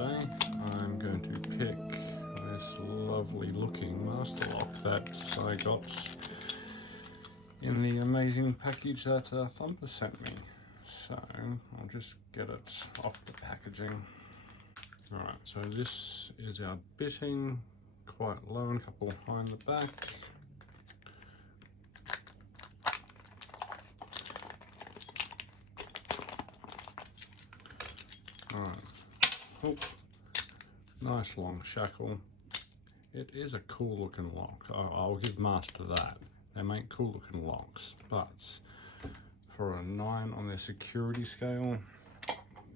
today I'm going to pick this lovely looking Master Lock that I got in the amazing package that Thumper sent me. So I'll just get it off the packaging. Alright, so this is our bitting, quite low and a couple high in the back. Alright, oh, nice long shackle. It is a cool looking lock. I'll give Master that. They make cool looking locks, but for a 9 on their security scale,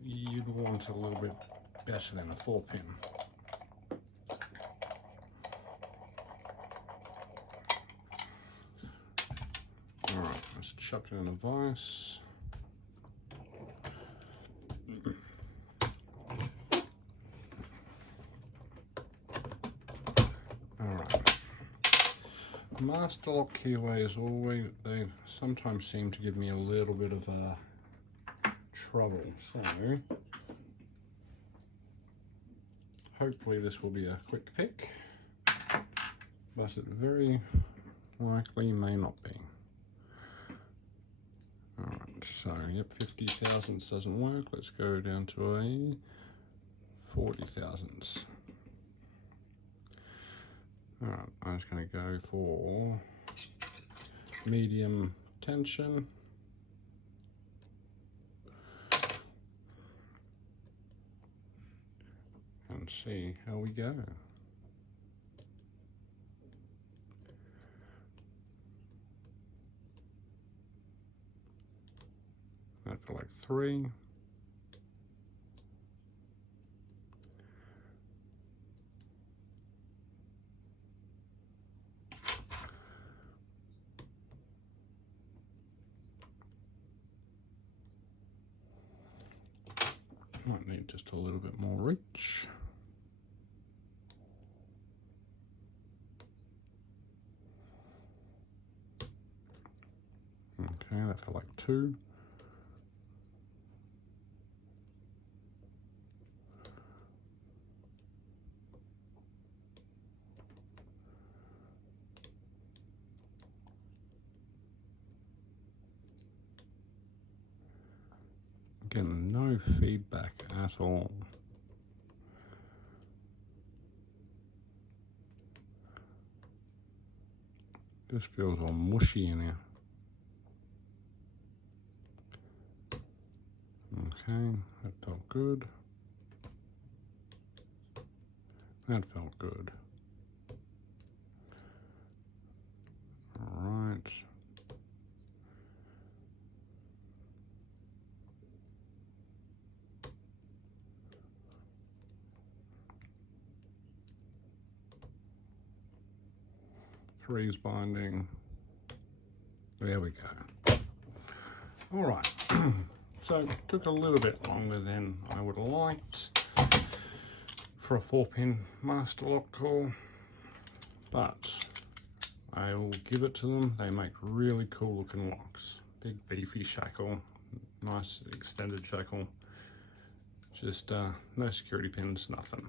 you'd want a little bit better than a 4-pin. Alright, let's chuck it in a vise. Alright. Master Lock keyways always, they sometimes seem to give me a little bit of trouble, so hopefully this will be a quick pick, but it very likely may not be. Alright, so yep, 50 thousandths doesn't work. Let's go down to a 40 thousandths. Alright, I'm just going to go for medium tension. And see how we go. That for like 3. Might need just a little bit more reach. Okay, that felt like 2. Again, no feedback at all. Just feels all mushy in here. Okay, that felt good. That felt good. All right. Three's binding. There we go. All right. So it took a little bit longer than I would have liked for a 4-pin Master Lock core, but I will give it to them. They make really cool looking locks. Big beefy shackle, nice extended shackle. Just no security pins, nothing.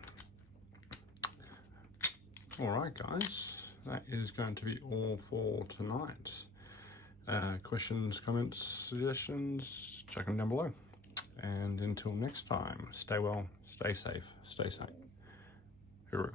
All right, guys, that is going to be all for tonight. Questions, comments, suggestions, check them down below. And until next time, stay well, stay safe, stay sane. Hooroo.